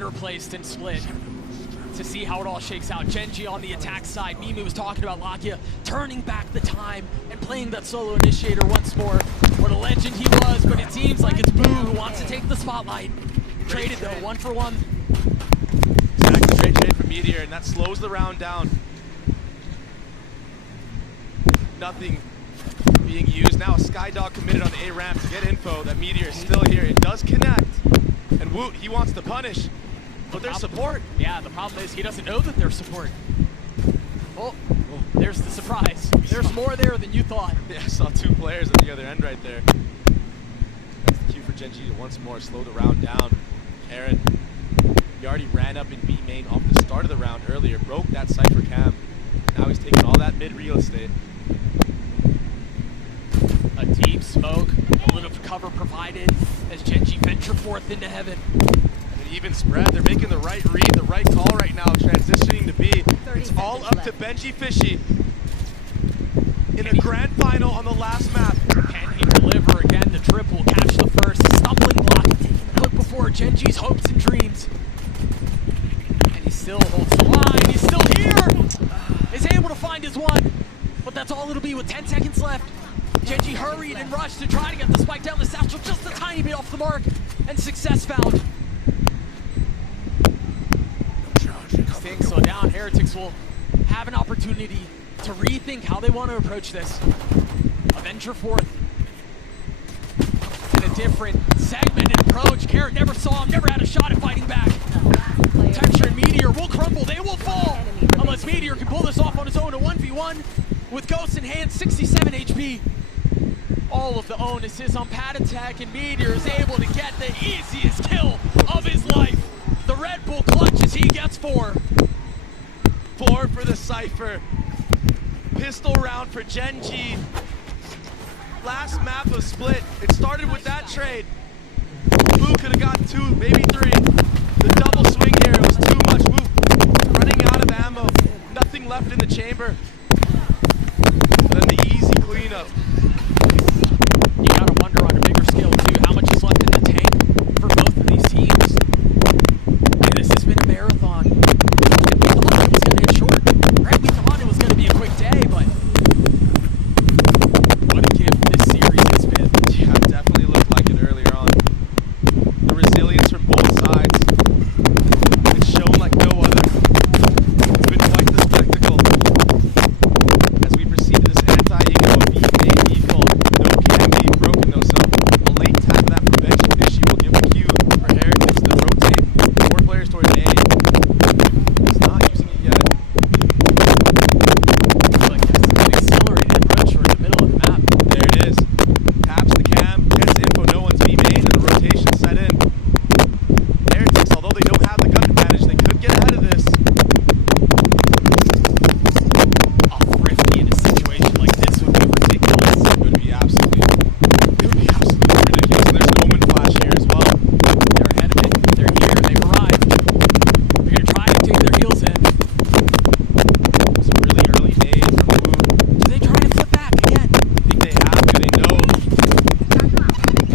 better placed in split to see how it all shakes out. GenG on the attack side. Mimi was talking about Lakia turning back the time and playing that solo initiator once more. What a legend he was, but it seems like it's Boo who wants to take the spotlight. Traded though, 1 for 1. Exactly, great trade for Meteor, and that slows the round down. Nothing being used. Now a Skydog committed on A ramp to get info that Meteor is still here. It does connect. And Woot, he wants to punish. But there's support. Yeah, the problem is he doesn't know that there's support. Oh, there's the surprise. There's more there than you thought. Yeah, I saw 2 players at the other end right there. That's the cue for GenG to once more slow the round down. Karen, he already ran up in B main off the start of the round earlier, broke that Cypher cam. Now he's taking all that mid real estate. A deep smoke, a little cover provided as GenG venture forth into heaven. An even spread, they're making the right read, the right call right now, transitioning to B. It's all up to Benji Fishy in a grand final on the last map. Can he deliver again? The triple, catch the first, stumbling block, put before GenG's hopes and dreams. And he still holds the line, he's still here! Is able to find his one, but that's all it'll be with 10 seconds left. GenG hurried and rushed to try to get the spike down the satchel just a tiny bit off the mark, and success found. Staying slow down, Heretics will have an opportunity to rethink how they want to approach this. A venture forth in a different segmented approach. Carrot never saw him, never had a shot at fighting back. Texture and Meteor will crumble, they will fall, unless Meteor can pull this off on his own. A 1v1 with Ghost in hand, 67 HP. All of the onus is on Pad Attack, and Meteor is able to get the easiest kill of his life. The Red Bull clutches, he gets 4. 4 for the Cypher. Pistol round for GenG. Last map of split. It started with that trade. Boo could have gotten 2, maybe 3. The double swing here, it was too much. Boo running out of ammo. Nothing left in the chamber. And then the easy cleanup. You gotta wonder on a bigger scale too, how much is left in the tank for both of these teams. And this has been a marathon. And we thought it was gonna get short. Right? We thought it was gonna be a quick day, but what a gift this series has been. Yeah, it definitely looked like it earlier on. The resilience from both sides. It's shown like no other. It's been quite the spectacle. As we proceed to this anti-ego B-main default. No can be broken though, so a late tap of that from Benji Fishy will give a cue for Heretics to rotate 4 players towards A. He's not using it yet. Looks like it's an accelerated approach towards the middle of the map. There it is. Taps the cam, gets info, no one's B-main, and the rotation set in. Heretics, although they don't have the gun advantage, they could get ahead of this. Thrifty in a situation like this would be ridiculous. It would be absolutely ridiculous. And there's an Omen flash here as well. They're ahead of it. They're here. They've arrived. They're going to try to dig their heels in. Some really early nades from Wu. Do they try to flip back again? I think they have to. They know.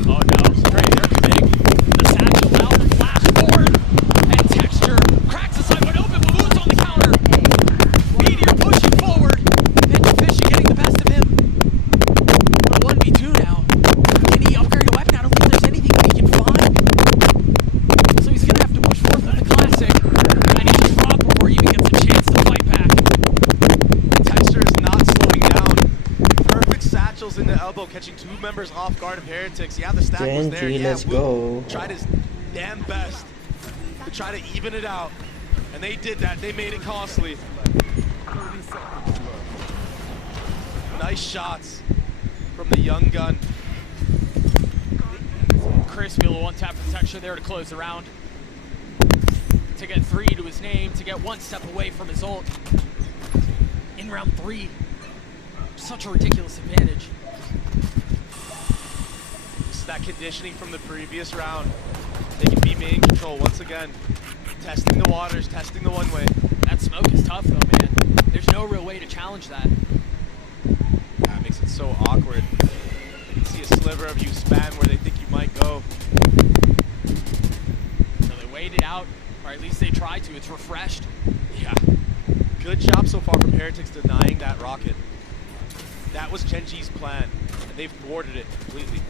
Oh no. Great. They're committing. The satchel out. Flash forward. And Texture cracks the side wide open. But Wu's on the counter. Meteor pushing forward. Benji Fishy getting the best of him. But a 1v2 now. Can he upgrade a weapon? I don't think there's anything that he can find. So he's going to have to push forth with the classic. And he just dropped before he even gets a chance to fight back. Texture is not slowing down. Perfect satchels in the elbow, catching 2 members off guard of Heretics. Yeah, the stack was there. GenG, Yeah, let's Wu go. tried his damn best to try to even it out. And they did that. They made it costly. Nice shots from the young gun. Crispy little one-tap from Texture there to close the round. To get 3 to his name, to get 1 step away from his ult. In round 3. Such a ridiculous advantage. This is that conditioning from the previous round. Taking B-main control once again. Testing the waters, testing the one-way. That smoke is tough though, man. There's no real way to challenge that. That makes it so awkward. You can see a sliver of you spam where they think you might go. So they waited out Or at least they tried to. It's refreshed. Yeah. Good job so far from Heretics denying that rocket. That was GenG's plan, and they've thwarted it completely.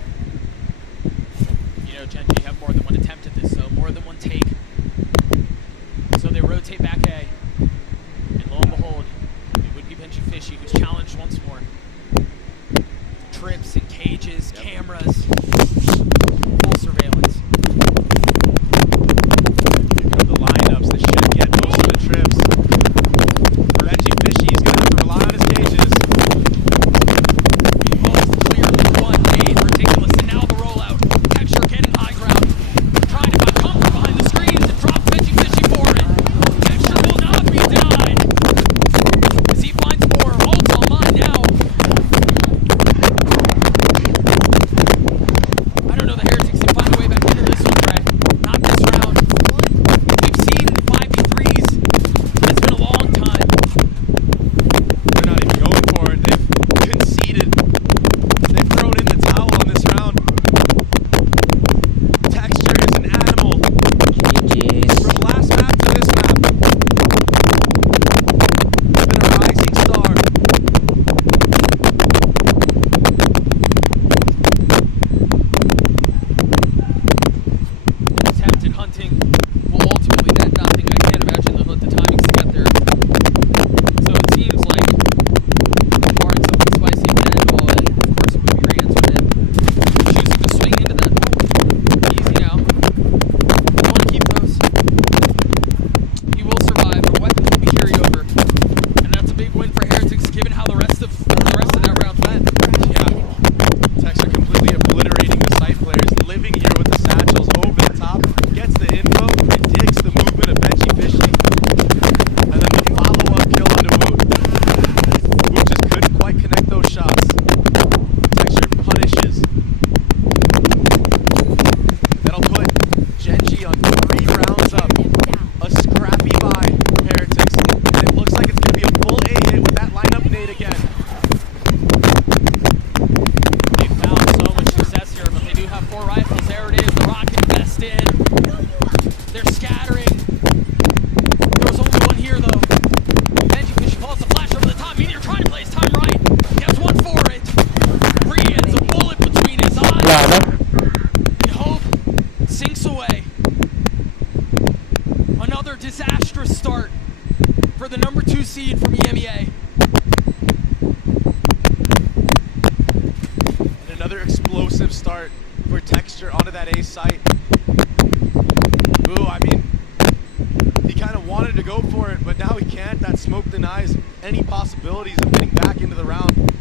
You know, GenG have more than one attempt at this, so more than one take. So they rotate back A. And lo and behold, it would be Benji Fishy, who's challenged once more. Trips and cages, cameras, full surveillance. Here come the lineups. This should get most of the trips. Benji Fishy is going to have to rely on his cages. He was clearly one made ridiculous, and now the rollout. Texture getting high ground. Trying to find comfort behind the screens and drop Benji Fishy for it. Texture will not be denied. As he finds more. Ult's online now. I don't know the Heretics can find a way back into this one, Trey. Not this round. We've seen 5v3s. It's been a long time. They're not even going for it. They've conceded. They've thrown in the towel on this round. Texture is an animal. From last map to this map. They've been a rising star. An attempt at hunting will ultimately net nothing. I can't imagine the timings to get there. So it seems like barring something spicy at the end, well, of course it would be Rand's with it. Choosing to swing into that. Easy now. You want to keep those. He will survive. Our weapons will be carried over. And that's a big win for Heretics given how the rest of that round went. Yeah. Texture completely obliterating the site players, living here with the satchels over the top, gets the info, predicts the movement of Benji Fishy, and then the follow-up kill onto Woot. Woot just couldn't quite connect those shots. Texture punishes. That'll put GenG on 3 rounds up. A scrappy buy from Heretics, and it looks like it's going to be a full A hit with that lineup nade again. They've found so much success here, but they do have 4 rifles. There it is, the rocket vest in. They're scattering. There was only one here, though. Benji Fishy pulls the flash over the top. Meteor trying to play his time right. Gets one for it. Riot's a bullet between his eyes. And hope sinks away. Another disastrous start for the number 2 seed from EMEA. And another explosive start for Texture onto that A site. Ooh, I mean, he kind of wanted to go for it, but now he can't. That smoke denies any possibilities of getting back into the round.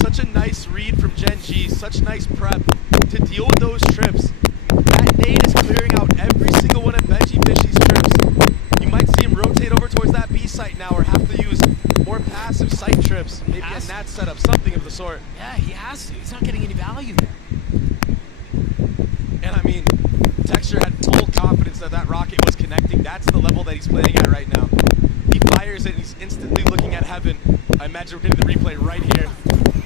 Such a nice read from GenG, such nice prep to deal with those trips. That nade is clearing out every single one of Benji Fishy's trips. You might see him rotate over towards that B site now, or have to use more passive site trips. Maybe getting that set up, something of the sort. Yeah, he has to. He's not getting any value there. And I mean, Texture had full confidence that that rocket was connecting. That's the level that he's playing at right now. He fires it and he's instantly looking at heaven. I imagine we're getting the replay right here.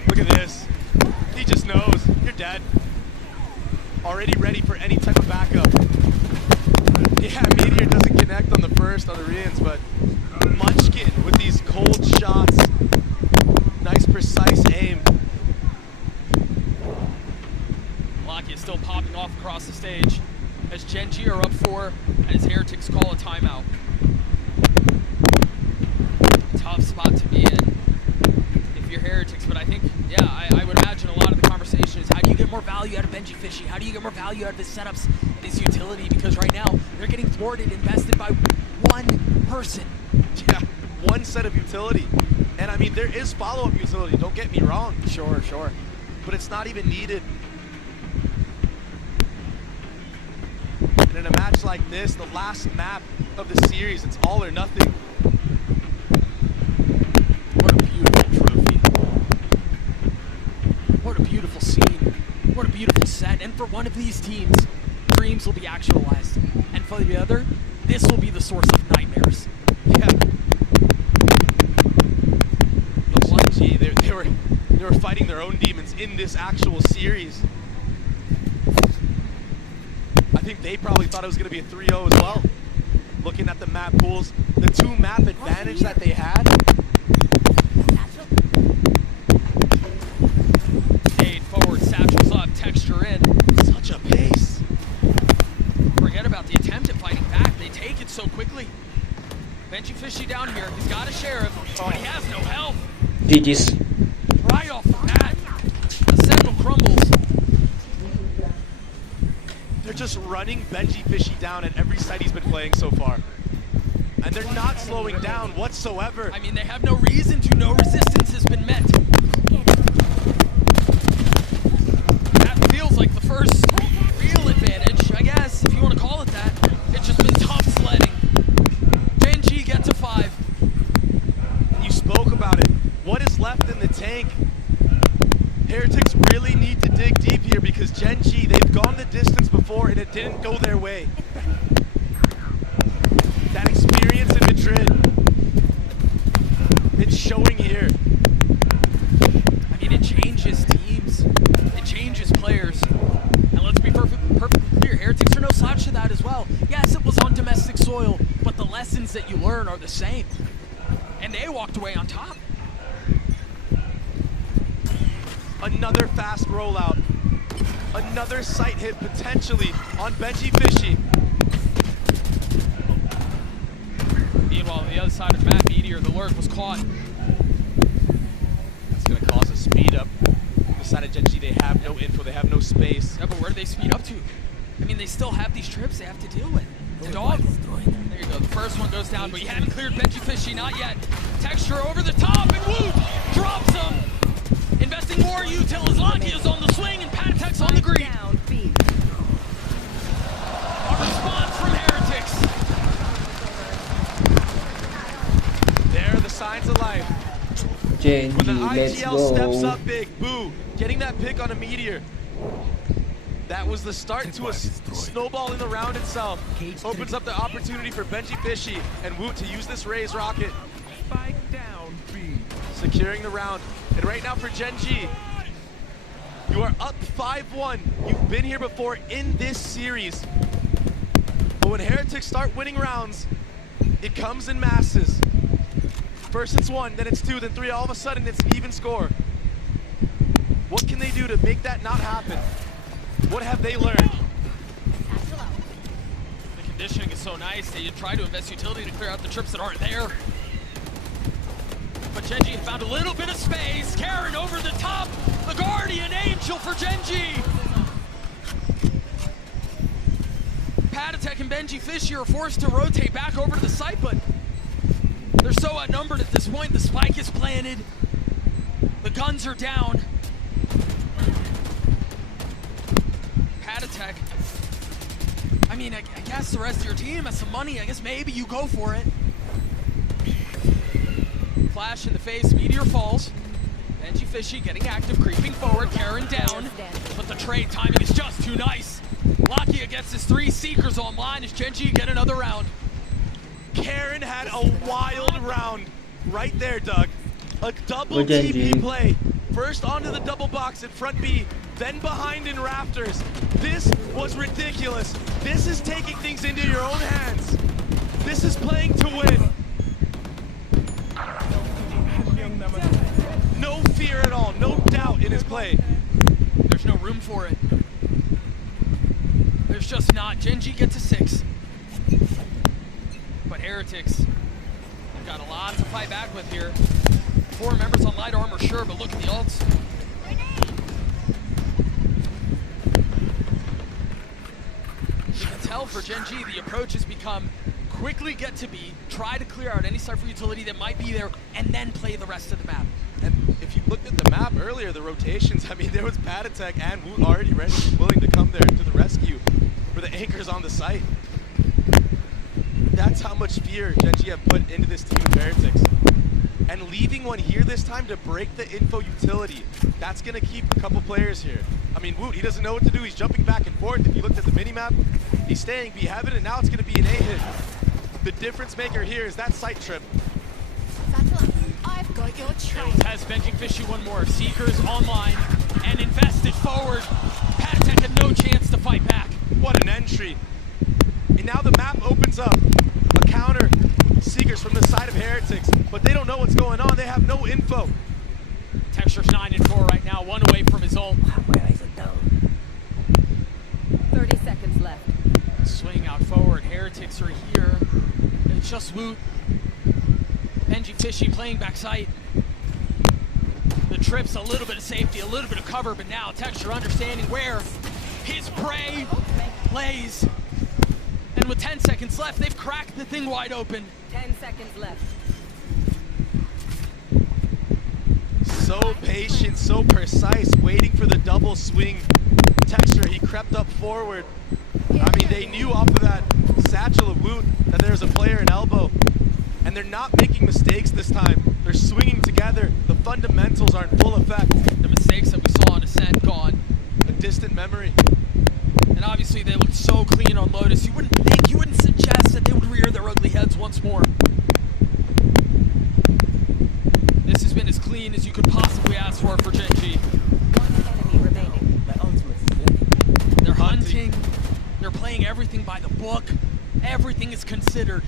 Look at this. He just knows. You're dead. Already ready for any type of backup. Yeah, Meteor doesn't connect on the first on the Rians, but Munchkin with these cold shots. Nice precise aim. Locky is still popping off across the stage as GenG are up 4 and his Heretics call a timeout. Tough spot to be in if you're Heretics, but I think, yeah, I would imagine a lot of the conversation is how do you get more value out of Benji Fishy? How do you get more value out of his setups and his utility? Because right now, they're getting thwarted and bested by one person. Yeah, one set of utility. And I mean, there is follow-up utility, don't get me wrong. Sure. But it's not even needed. And in a match like this, the last map of the series, it's all or nothing. What a beautiful trophy. What a beautiful scene. What a beautiful set. And for one of these teams, dreams will be actualized. And for the other, this will be the source of nightmares. Yeah. The GenG, they were fighting their own demons in this actual series. think they probably thought it was going to be a 3-0 as well. Looking at the map pools, the 2 map advantage that they had. Fade forward, satchels up, texture in. Such a pace. Forget about the attempt at fighting back. They take it so quickly. Benji Fishy down here. He's got a sheriff, but he has no health. GG's. Right off the bat, the Sentinel crumbles. They're just running Benji Fishy down at every site he's been playing so far. And they're not slowing down whatsoever. I mean, they have no reason to. No resistance has been met. That feels like the first real advantage, I guess, if you want to call it that. It's just been tough sledding. GenG gets a 5. You spoke about it. What is left in the tank? Heretics really need to dig deep here because GenG, they've gone the distance before and it didn't go their way. That experience in Madrid, it's showing here. I mean, it changes teams. It changes players. And let's be perfectly clear, Heretics are no slouch to that as well. Yes, it was on domestic soil, but the lessons that you learn are the same. And they walked away on top. Another fast rollout. Another site hit potentially on Benji Fishy. Meanwhile, on the other side of the map, Meteor, the lurk was caught. That's going to cause a speed up. On the side of GenG, they have no info, they have no space. Yeah, but where do they speed up to? I mean, they still have these trips they have to deal with. The dog. There you go. The first one goes down, but you haven't cleared Benji Fishy, not yet. Texture over the top, and Woot drops him. Investing more util as Lucky is on the swing, and Patek's on the green. A response from Heretics. There are the signs of life. GenG, When the let's IGL steps go. up big, Boo, getting that pick on a Meteor. That was the start to a snowball in the round itself. Opens up the opportunity for Benji Fishy and Woot to use this Raze rocket. Spike down, B. Securing the round. And right now for GenG, you are up 5-1. You've been here before in this series. But when Heretics start winning rounds, it comes in masses. First it's 1, then it's 2, then 3, all of a sudden it's an even score. What can they do to make that not happen? What have they learned? The conditioning is so nice. They try to invest utility to clear out the trips that aren't there. But GenG found a little bit of space. Karen over the top. The Guardian Angel for GenG. Patek and Benji Fishy are forced to rotate back over to the site, but they're so outnumbered at this point. The spike is planted. The guns are down. Patek. I mean, I guess the rest of your team has some money. I guess maybe you go for it. Flash in the face, Meteor falls. Benji Fishy getting active, creeping forward, Karen down. But the trade timing is just too nice. Lakia gets his 3 Seekers online as GenG get another round. Karen had a wild round right there, Doug. A double Good TP GenG. play. First onto the double box in front B, then behind in Rafters. This was ridiculous. This is taking things into your own hands. This is playing to win. No fear at all, no doubt in his play. There's no room for it. There's just not. GenG gets a 6. But Heretics, they've got a lot to fight back with here. 4 members on light armor, sure, but look at the ults. You can tell for GenG, the approach has become quickly get to B, try to clear out any Cypher utility that might be there, and then play the rest of the map. And if you looked at the map earlier, the rotations, I mean, there was Patek and Woot already ready, willing to come there to the rescue for the anchors on the site. That's how much fear GenG have put into this team of Heretics. And leaving one here this time to break the info utility, that's going to keep a couple players here. I mean, Woot, he doesn't know what to do. He's jumping back and forth. If you looked at the minimap, he's staying B-Heaven, and now it's going to be an A-hit. The difference maker here is that site trip. I've got your trail. Has Benji Fishy one more. Seekers online and invested forward. Patek had no chance to fight back. What an entry. entry. And now the map opens up a counter Seekers from the side of Heretics, but they don't know what's going on. They have no info. Texture's 9-4 right now, one away from his ult. 30 seconds left. Swing out forward, Heretics are here. It's just Woot. Benji Fishy playing backside. The trip's a little bit of safety, a little bit of cover, but now Texture understanding where his prey lays. And with 10 seconds left, they've cracked the thing wide open. 10 seconds left. So patient, so precise, waiting for the double swing. Texture, he crept up forward. I mean, they knew off of that satchel of Woot that there's a player in elbow. And they're not making mistakes this time. They're swinging together. The fundamentals are in full effect. The mistakes that we saw on Ascent gone. A distant memory. And obviously they looked so clean on Lotus. You wouldn't suggest that they would rear their ugly heads once more. This has been as clean as you could possibly ask for GenG. One enemy remaining. They're hunting. They're playing everything by the book. Everything is considered.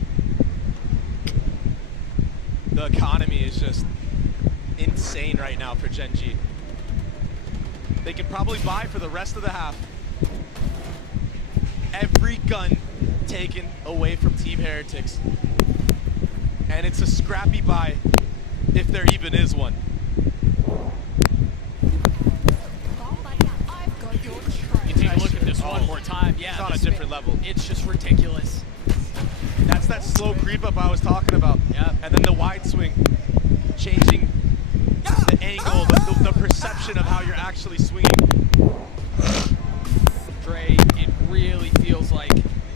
The economy is just insane right now for GenG. They could probably buy for the rest of the half. Every gun taken away from Team Heretics. And it's a scrappy buy, if there even is one. You take a look at this one more time. Yeah, it's on a different level. It's just ridiculous. That's that slow creep up I was talking about. Yeah. And then the wide swing, changing the angle, the perception of how you're actually swinging. Dre, it really feels like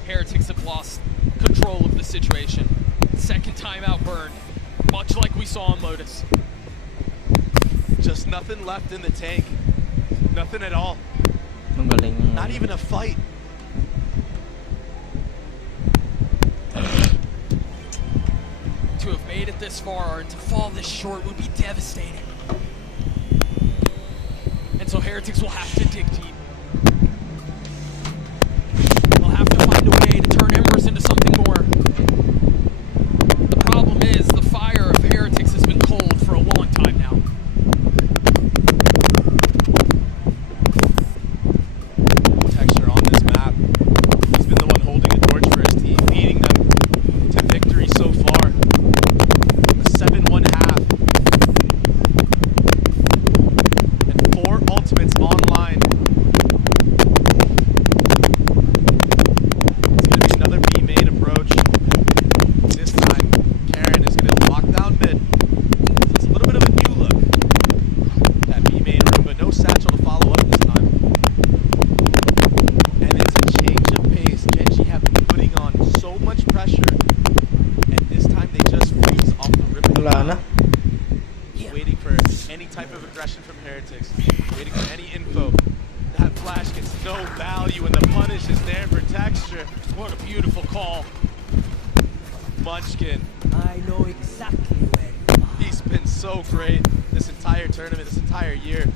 Heretics have lost control of the situation. Second time out burned, much like we saw on Lotus. Just nothing left in the tank. Nothing at all. Not even a fight. To have made it this far and to fall this short would be devastating. And so Heretics will have to dig deep. They'll have to find a way to turn Embers into something more. The problem is the fire of Heretics has been cold for a long time now. Texture on this map. He's been the one holding a torch for his team, leading them to victory so far. A 7-1 half. And 4 ultimates online. It's going to be another B main approach. This time, Karen is going to lock down mid. So it's a little bit of a new look. That B main room, but no satchel to follow up this time. And it's a change of pace. GenG have been putting on so much pressure. And this time they just freeze off the rip of the Wala na. waiting for any type of aggression from Heretics. Waiting for any info. That flash gets no value and the punish is there for Texture. What a beautiful call. Munchkin. I know exactly where you are. He's been so great this entire tournament, this entire year.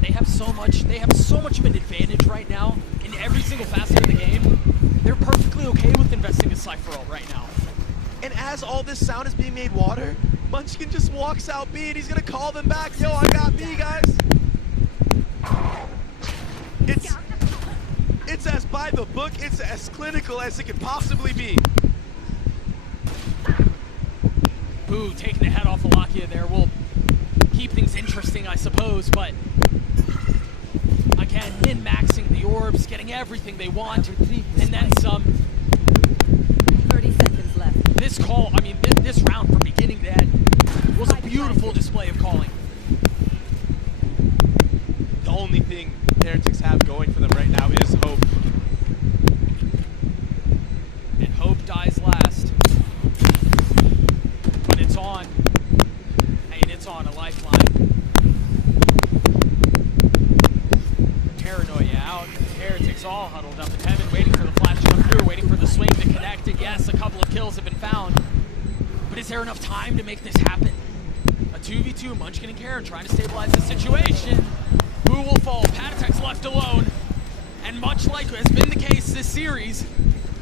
They have so much of an advantage right now in every single facet of the game. They're perfectly okay with investing in Cypher ult right now. And as all this sound is being made water, Munchkin just walks out B and he's gonna call them back. Yo, I got B, guys. It's as by the book, it's as clinical as it could possibly be. Boo, taking the head off of Lakia there will keep things interesting, I suppose, but again, min-maxing the orbs, getting everything they want, and then some. 30 seconds left. This call, I mean, this round from beginning to end was a beautiful display of calling. The only thing Heretics have going for them right now is hope. And hope dies last. But it's on. And it's on a lifeline. Paranoia out. Heretics all huddled up in heaven, waiting for the flash to come through, waiting for the swing to connect. And yes, a couple of kills have been found. But is there enough time to make this happen? A 2v2, Munchkin and Karen trying to stabilize the situation. Who will fall? Patatek's left alone. And much like has been the case this series,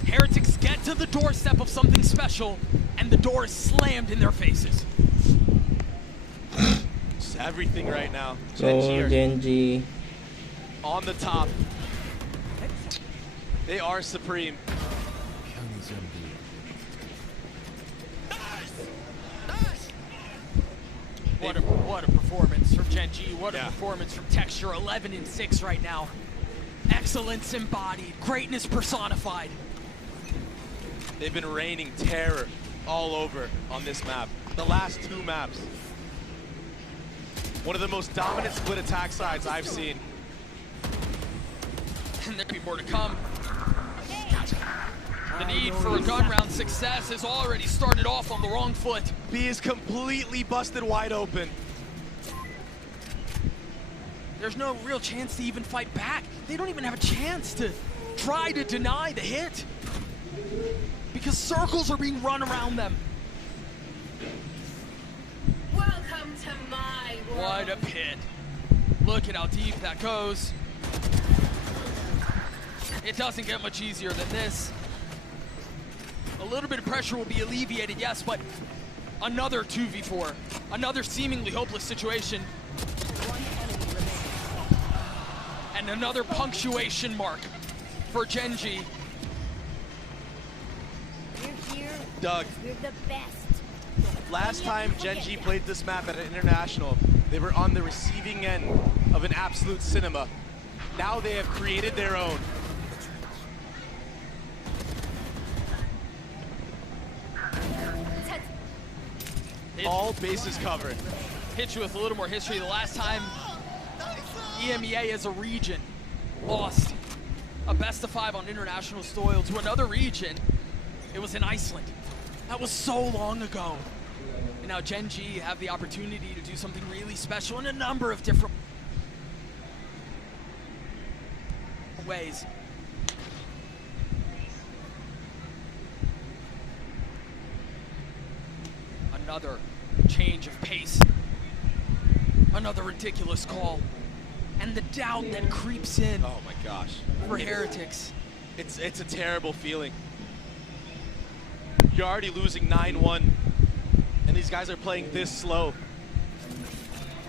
Heretics get to the doorstep of something special, and the door is slammed in their faces. Just everything right now. So GenG GenG. on the top. They are supreme. What a performance from GenG. What a Yeah. performance from Texture. 11-6 right now. Excellence embodied. Greatness personified. They've been raining terror all over on this map. The last two maps. One of the most dominant split attack sides I've seen. And there'll be more to come. The need for a gun round success has already started off on the wrong foot. B is completely busted wide open. There's no real chance to even fight back. They don't even have a chance to try to deny the hit, because circles are being run around them. Welcome to my world. What a pit. Look at how deep that goes. It doesn't get much easier than this. A little bit of pressure will be alleviated, yes, but another 2v4. Another seemingly hopeless situation. One enemy remaining. And another punctuation mark for GenG. We're here. Doug, We're the best. last time GenG played this map at an international, they were on the receiving end of an absolute cinema. Now they have created their own. All bases covered. Hit you with a little more history. The last time EMEA as a region lost a best-of-5 on international soil to another region, it was in Iceland. That was so long ago. And now GenG have the opportunity to do something really special in a number of different ways. Another change of pace. Another ridiculous call. And the doubt that creeps in Oh my gosh. for Heretics. It's a terrible feeling. You're already losing 9-1, and these guys are playing this slow.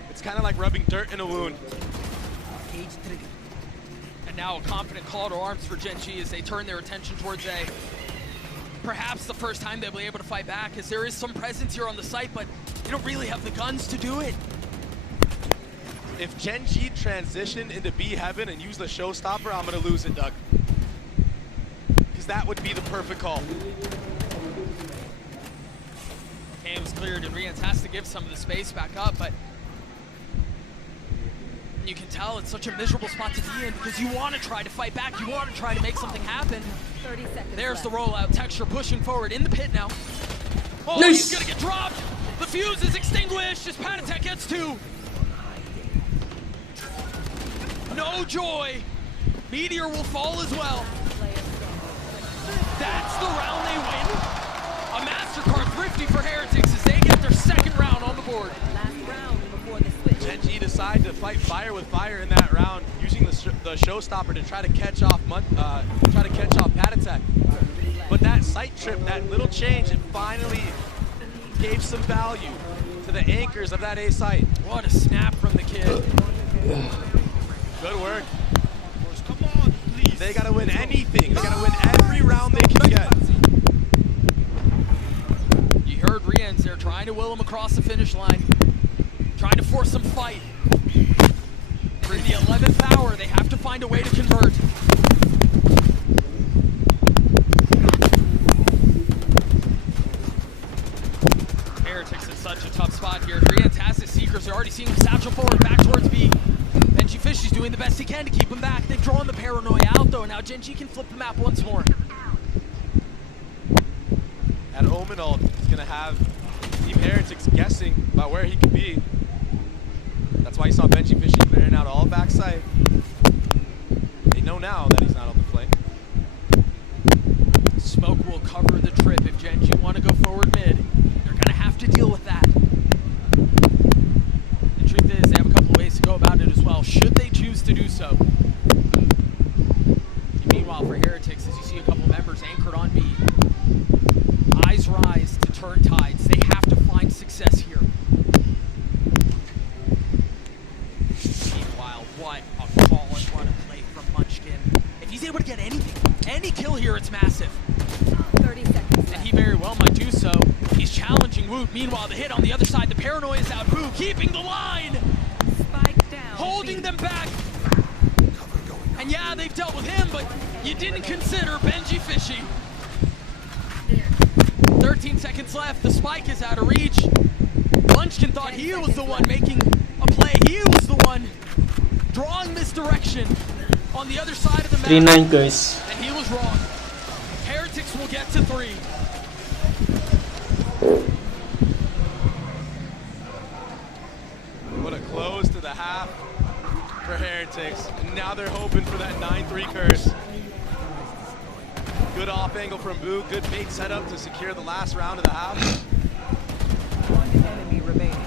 It's kind of like rubbing dirt in a wound. Cage trigger. And now a confident call to arms for GenG as they turn their attention towards A. Perhaps the first time they'll be able to fight back, as there is some presence here on the site, but they don't really have the guns to do it. If GenG transition into B heaven and use the showstopper, I'm gonna lose it, Doug. Because that would be the perfect call. Game's cleared and RiotGames has to give some of the space back up, but you can tell it's such a miserable spot to be in because you want to try to fight back, you want to try to make something happen. 30 seconds There's the left. rollout. Texture pushing forward in the pit now. Oh, Nice. he's gonna get dropped. The fuse is extinguished as Panatek gets 2. No joy. Meteor will fall as well. That's the round they win. A MasterCard thrifty for Heretics as they get their second round on the board. Last round before the switch. GenG decide to fight fire with fire in that round, using the showstopper to try to catch off Panatek. But that sight trip, that little change, it finally gave some value to the anchors of that A site. What a snap from the kid. Good work. Come on, please. They gotta win anything. They gotta win every round they can get. You heard RiotGames, they're trying to will him across the finish line. Trying to force some fight. For the 11th hour, they have to find a way to convert. Heretics in such a tough spot here. RiotGames has his Seekers. They're already seeing him satchel forward back towards B. GenG Fish is doing the best he can to keep him back. They've drawn the paranoia out though, and now GenG can flip the map once more. At Omenald, he's gonna have Team Heretics guessing about where he could be. That's why you saw GenG Fish clearing out all backside. They know now that he's not on the flank. Smoke will cover the trip if GenG want to go forward mid. They're gonna have to deal with that. The truth is, they have a couple of ways to go about it as well, should they choose to do so. able to get any kill here, it's massive. 30 seconds And left. he very well might do so. He's challenging Woot. Meanwhile, the hit on the other side, the paranoia is out. Woot keeping the line, Spike down. holding B. them back. And yeah, they've dealt with him, but you didn't consider Benji Fishy. 13 seconds left, the spike is out of reach. Munchkin thought he was the one making a play. He was the one drawing misdirection on the other side of the map. 3-9 guys. And he was wrong. Heretics will get to 3. What a close to the half for Heretics. And now they're hoping for that 9-3 curse. Good off angle from Boo. Good bait setup to secure the last round of the half. One enemy remaining.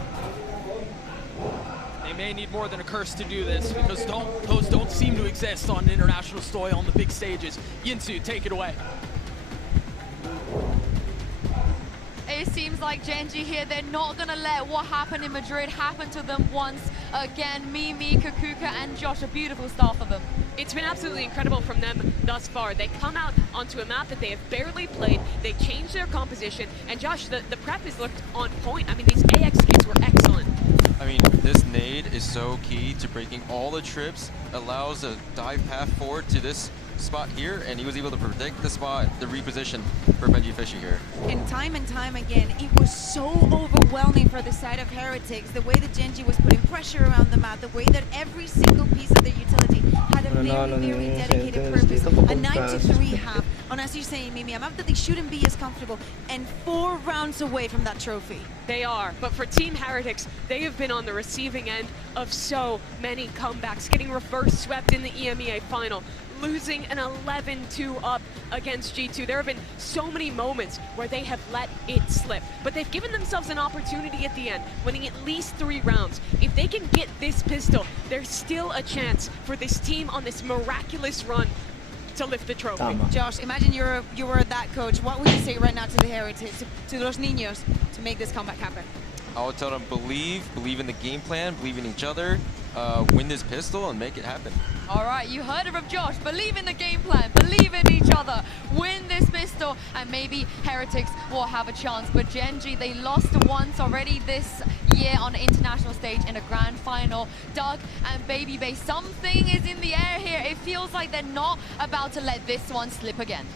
They may need more than a curse to do this because those don't seem to exist on international soil on the big stages. Yinsu, take it away. It seems like GenG here, they're not going to let what happened in Madrid happen to them once again. Mimi, Kakuka, and Josh, a beautiful start for them. It's been absolutely incredible from them thus far. They come out onto a map that they have barely played, they changed their composition, and Josh, the prep has looked on point. I mean, these AX hits were excellent. I mean, this nade is so key to breaking all the trips, allows a dive path forward to this spot here, and he was able to predict the spot, the reposition for Benji Fishy here. And time again, it was so overwhelming for the side of Heretics, the way that GenG was putting pressure around the map, the way that every single piece of their utility had a very dedicated purpose. A 9-3 half, and as you say, Mimi, a map that they shouldn't be as comfortable, and 4 rounds away from that trophy. They are, but for Team Heretics, they have been on the receiving end of so many comebacks, getting reverse swept in the EMEA final, losing an 11-2 up against G2. There have been so many moments where they have let it slip, but they've given themselves an opportunity at the end, winning at least 3 rounds. If they can get this pistol, there's still a chance for this team on this miraculous run to lift the trophy. Josh, imagine you were that coach. What would you say right now to the Heretics, to los niños, to make this comeback happen? I would tell them believe in the game plan, believe in each other, win this pistol and make it happen. All right, you heard it from Josh. Believe in the game plan, believe in each other, win this pistol, and maybe Heretics will have a chance. But GenG, they lost once already this year on the international stage in a grand final. Doug and Baby Bay, something is in the air here. It feels like they're not about to let this one slip again.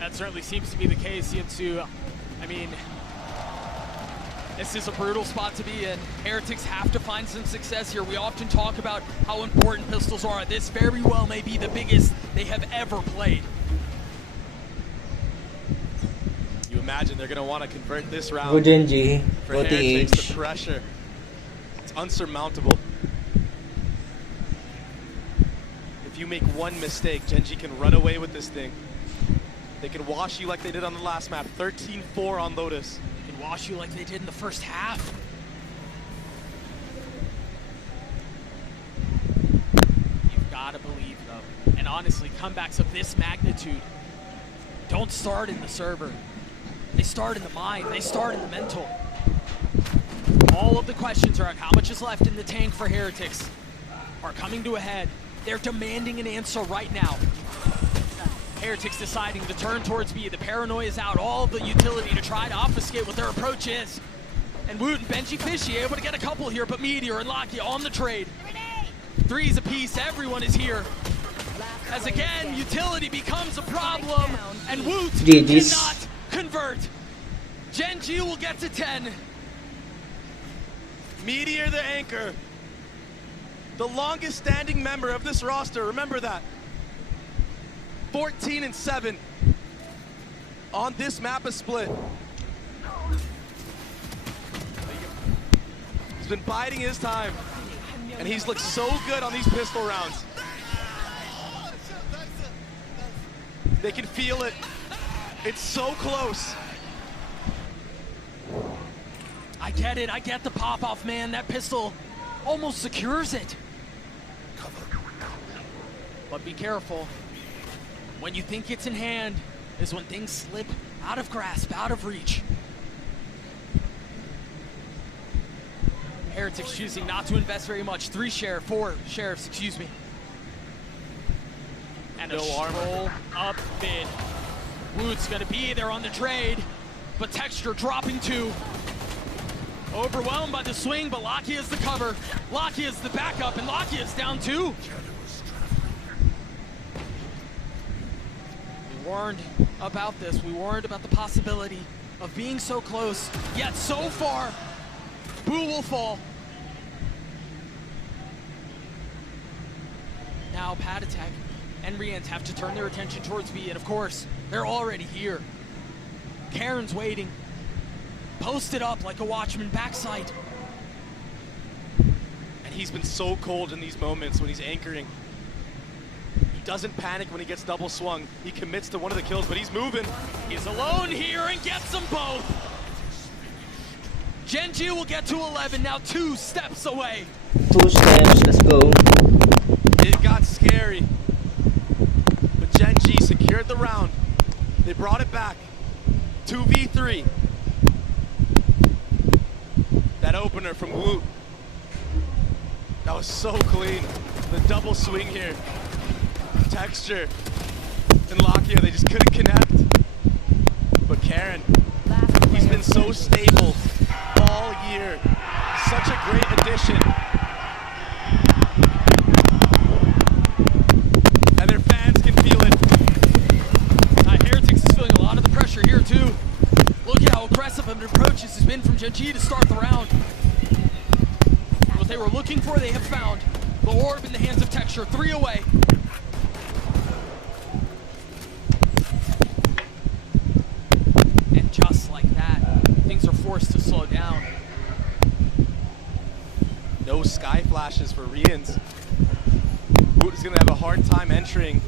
That certainly seems to be the case, Yinsu. I mean, this is a brutal spot to be in. Heretics have to find some success here. We often talk about how important pistols are. This very well may be the biggest they have ever played. You imagine they're going to want to convert this round. Go GenG. For Go Heretics, TH. the pressure, it's unsurmountable. If you make one mistake, GenG can run away with this thing. They can wash you like they did on the last map. 13-4 on Lotus. Wash you like they did in the first half. You've got to believe, though. And honestly, comebacks of this magnitude don't start in the server. They start in the mind. They start in the mental. All of the questions around how much is left in the tank for Heretics are coming to a head. They're demanding an answer right now. Heretics deciding to turn towards B. The paranoia is out, all the utility to try to obfuscate what their approach is. And Woot and Benji Fishy able to get a couple here, but Meteor and Lakia on the trade. 3s apiece, everyone is here. As again, utility becomes a problem, and Woot cannot convert. GenG will get to 10. Meteor the anchor. The longest standing member of this roster, remember that. 14-7 on this map of split. He's been biding his time, and he's looked so good on these pistol rounds. They can feel it. It's so close. I get it. I get the pop-off, man. That pistol almost secures it. But be careful. When you think it's in hand is when things slip out of grasp, out of reach. Heretics choosing not to invest very much. 4 sheriffs, excuse me. And a stroll up mid. Woot's gonna be there on the trade, but Texture dropping 2. Overwhelmed by the swing, but Lakia is the cover. Lakia is the backup, and Lakia is down 2. We warned about this. We warned about the possibility of being so close, yet so far. Boo will fall. Now Patatek and Rians have to turn their attention towards B, and of course, they're already here. Karen's waiting. Posted up like a watchman backside. And he's been so cold in these moments when he's anchoring. He doesn't panic when he gets double swung. He commits to one of the kills, but he's moving. He's alone here and gets them both. GenG will get to 11, now 2 steps away. 2 steps, let's go. It got scary. But GenG secured the round. They brought it back. 2v3. That opener from Woot. That was so clean. The double swing here. Texture and Lakia, they just couldn't connect. But Karen, he's been so stable all year. Such a great addition. And their fans can feel it. Heretics is feeling a lot of the pressure here too. Look at how aggressive of an approach this has been from GenG to start the round. What they were looking for, they have found. The orb in the hands of Texture, 3 away. And just like that, things are forced to slow down. No sky flashes for Rians. Woot is gonna have a hard time entering.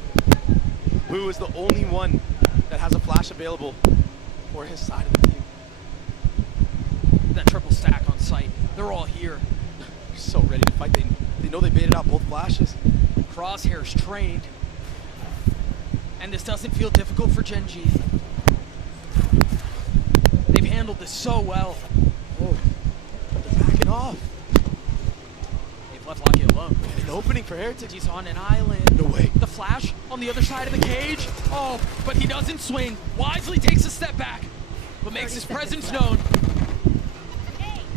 Boo is the only one that has a flash available for his side of the team. That triple stack on site. They're all here. They're so ready to fight. They know they baited out both flashes. Crosshair's trained. And this doesn't feel difficult for GenG. They've handled this so well. Oh, they're backing off. They've left Lakia alone. An opening for Heretics. He's on an island. No way. The flash on the other side of the cage. Oh, but he doesn't swing. Wisely takes a step back, but makes his presence known.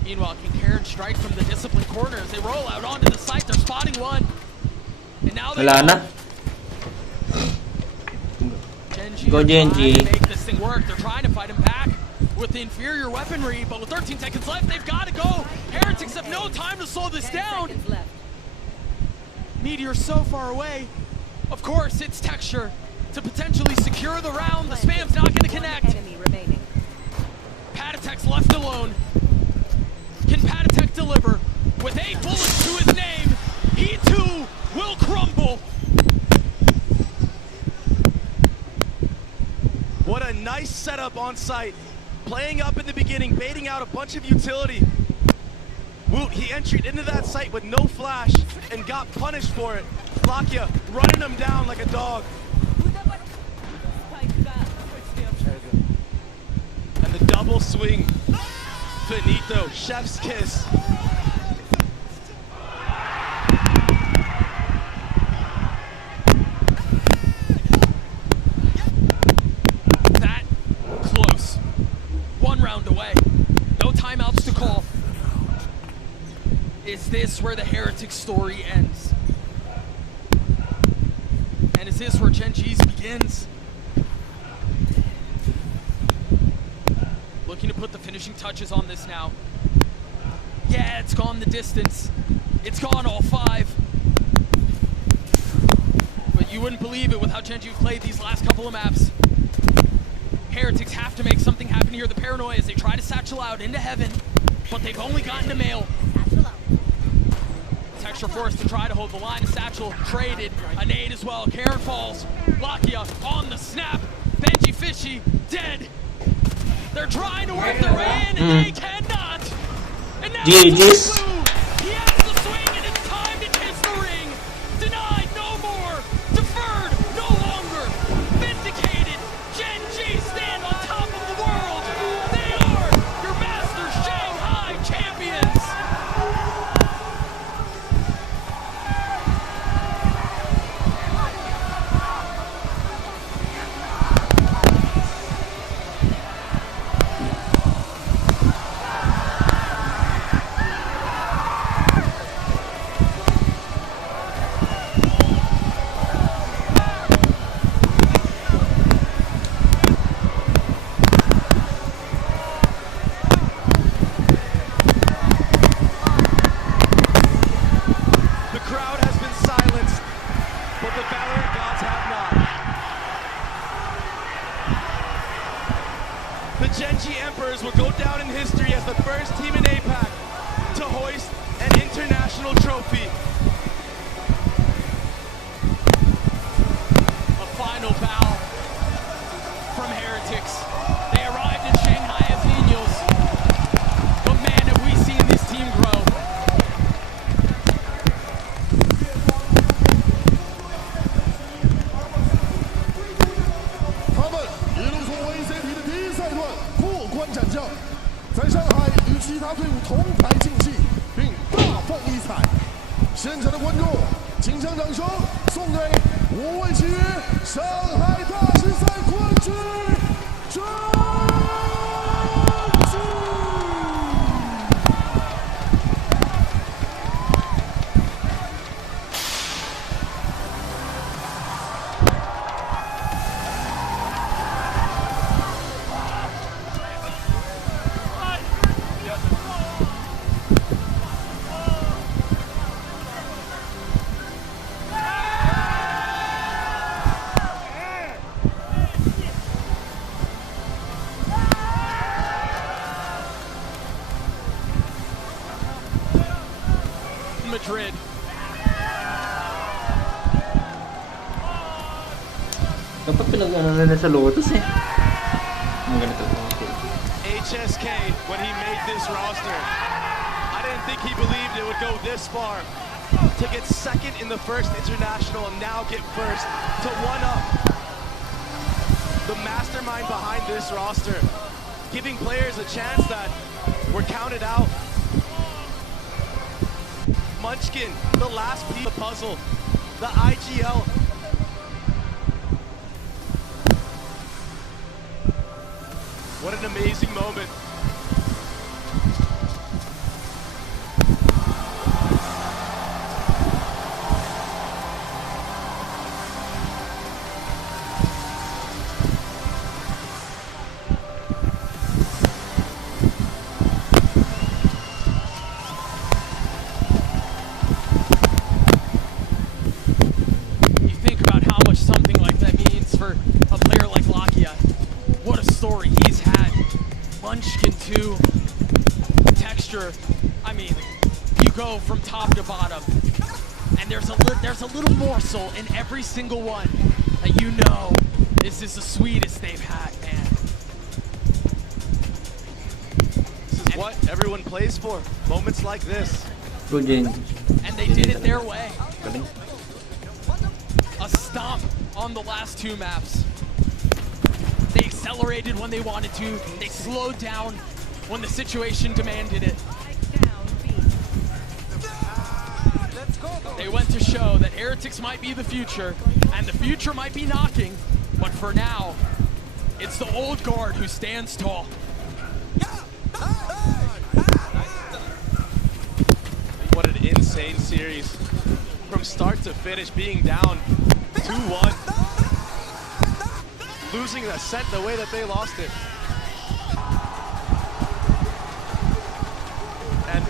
Meanwhile, can Karen strike from the disciplined corner as they roll out onto the site? They're spotting one. And now they Go GenG. to make this thing work. They're trying to fight him back with the inferior weaponry, but with 13 seconds left, they've got to go. Heretics have no time to slow this down. Meteor so far away. Of course, it's Texture to potentially secure the round. The spam's not going to connect. Patatek's left alone. Can Patatek deliver? With 8 bullets to his name, he too will crumble. What a nice setup on site. Playing up in the beginning, baiting out a bunch of utility. Woot, he entered into that site with no flash and got punished for it. Lakia running him down like a dog. And the double swing. Finito, chef's kiss. That close. 1 round away. No timeouts to call. Is this where the Heretic story ends? And is this where GenG's begins? Looking to put the finishing touches on this now. Yeah, it's gone the distance. It's gone all 5. But you wouldn't believe it with how GenG played these last couple of maps. Heretics have to make something happen here. The paranoia as they try to satchel out into heaven, but they've only gotten to mail. Texture forced to try to hold the line. Satchel traded. A nade as well. Karen falls. Lakia on the snap. Benji Fishy dead. They're trying to work their way in, and they cannot. And now GG's. he has the swing, and it's time to kiss the ring. Denied, no more. Deferred, no longer. Vindicated. GenG stand on top of the world. They are your Masters Shanghai champions. GenG Emperors will go down in history as the first team in APAC to hoist an international trophy. A final bow from Heretics. They arrived in Shanghai as Niños. But man, have we seen this team grow. 他们一路从 VCT 的第一赛段过关斩将，在上海与其他队伍同台竞技，并大放异彩。现场的观众，请将掌声送给5位契约上海大师赛冠军GenG。 Madrid. Dapat pinag-ano na sa Lotus eh. Ang ganito. HSK, when he made this roster, I didn't think he believed it would go this far. To get second in the first international and now get first to one up the mastermind behind this roster, giving players a chance that were counted out. Munchkin, the last piece of the puzzle, the IGL. What an amazing moment. Munchkin too. Texture. I mean, you go from top to bottom, and there's a little morsel in every single one that you know this is the sweetest they've had, man. This is what everyone plays for. Moments like this. Go GenG. And they did it their way. A stomp on the last two maps. They accelerated when they wanted to. They slowed down when the situation demanded it. They went to show that Heretics might be the future, and the future might be knocking, but for now, it's the old guard who stands tall. What an insane series. From start to finish, being down 2-1. Losing the set the way that they lost it. And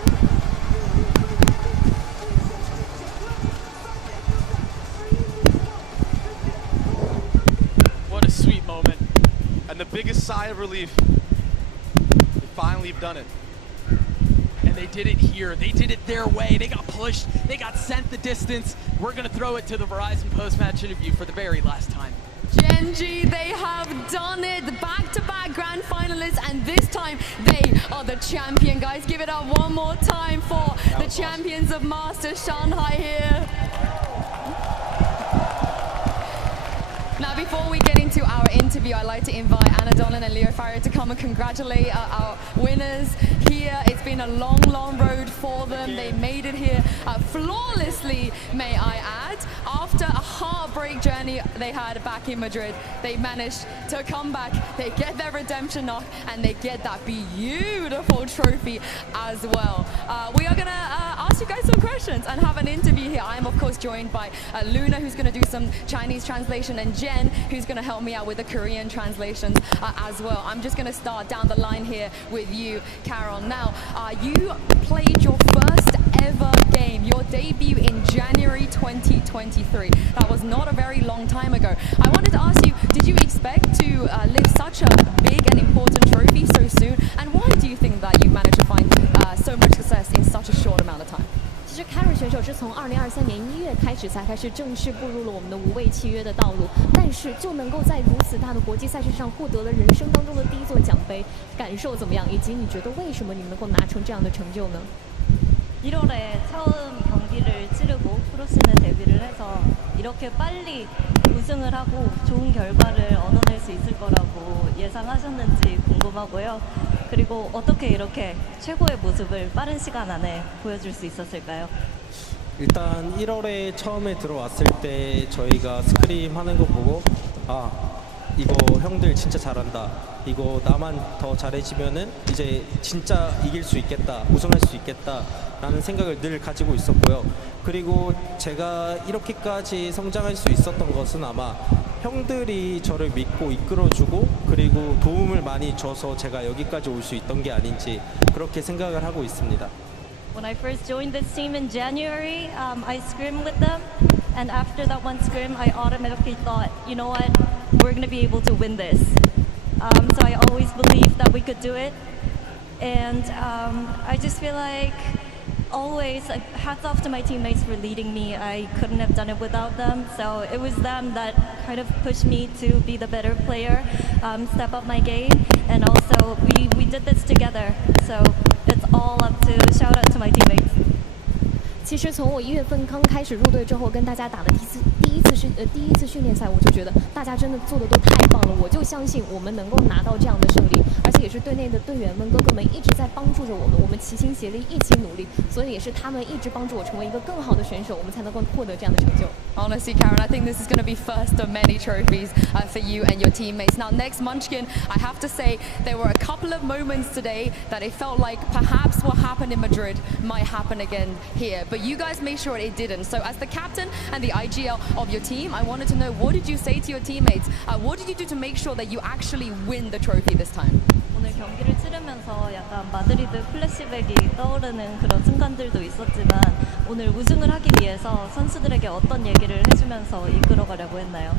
what a sweet moment. And the biggest sigh of relief. They finally have done it. And they did it here. They did it their way. They got pushed. They got sent the distance. We're going to throw it to the Verizon post-match interview for the very last time. GenG, they have done it. Back-to-back grand finalists, and this time they are the champion, guys. Give it up one more time for the champions of Masters Shanghai here. Now, before we get into our interview, I'd like to invite Anna Dolan and Leo Farrier to come and congratulate our winners here. It's been a long, long road for them. They made it here flawlessly, may I add. After a heartbreak journey they had back in Madrid, they managed to come back, they get their redemption knock, and they get that beautiful trophy as well. We are going to ask you guys some questions and have an interview here. I am, of course, joined by Luna, who's going to do some Chinese translation, and Jen, who's going to help me out with the Korean translations as well. I'm just going to start down the line here with you, Carol. Now, you played your first ever game, your debut in January 2023. That was not a very long time ago. I wanted to ask you, did you expect to lift such a big and important trophy so soon? And why do you think that you managed to find so much success in such a short amount of time? 其实 Karen 选手是从2023年1月开始才开始正式步入了我们的无畏契约的道路，但是就能够在如此大的国际赛事上获得了人生当中的第一座奖杯，感受怎么样？以及你觉得为什么你能够拿成这样的成就呢？ 1월에 처음 경기를 치르고 프로씬에 데뷔를 해서 이렇게 빨리 우승을 하고 좋은 결과를 얻어낼 수 있을 거라고 예상하셨는지 궁금하고요. 그리고 어떻게 이렇게 최고의 모습을 빠른 시간 안에 보여줄 수 있었을까요? 일단 1월에 처음에 들어왔을 때 저희가 스크림 하는 거 보고 아 이거 형들 진짜 잘한다, 이거 나만 더 잘해지면은 이제 진짜 이길 수 있겠다, 우승할 수 있겠다 라는 생각을 늘 가지고 있었고요. 그리고 제가 이렇게까지 성장할 수 있었던 것은 아마 형들이 저를 믿고 이끌어주고 그리고 도움을 많이 줘서 제가 여기까지 올 수 있던 게 아닌지 그렇게 생각을 하고 있습니다. When I first joined this team in January, I scrimmed with them, and after that one scrim, I automatically thought, you know what, we're going to be able to win this. So I always believed that we could do it, and I just feel like always, hats off to my teammates for leading me. I couldn't have done it without them, so it was them that kind of pushed me to be the better player, step up my game, and also we did this together, so it's all up to shout out to my teammates. 其实从我1月份刚开始入队之后，跟大家打的第一次训练赛，我就觉得大家真的做的都太棒了，我就相信我们能够拿到这样的胜利，而且也是队内的队员们、哥哥们一直在帮助着我们，我们齐心协力一起努力，所以也是他们一直帮助我成为一个更好的选手，我们才能够获得这样的成就。Honestly, Karen, I think this is going to be first of many trophies for you and your teammates. Now, next Munchkin, I have to say there were a couple of moments today that it felt like perhaps what happened in Madrid might happen again here, but you guys made sure it didn't. So as the captain and the IGL of your team, I wanted to know, what did you say to your teammates? What did you do to make sure that you actually win the trophy this time? 오늘 경기를 치르면서 약간 마드리드 플래시백이 떠오르는 그런 순간들도 있었지만 오늘 우승을 하기 위해서 선수들에게 어떤 얘기를 해주면서 이끌어가려고 했나요?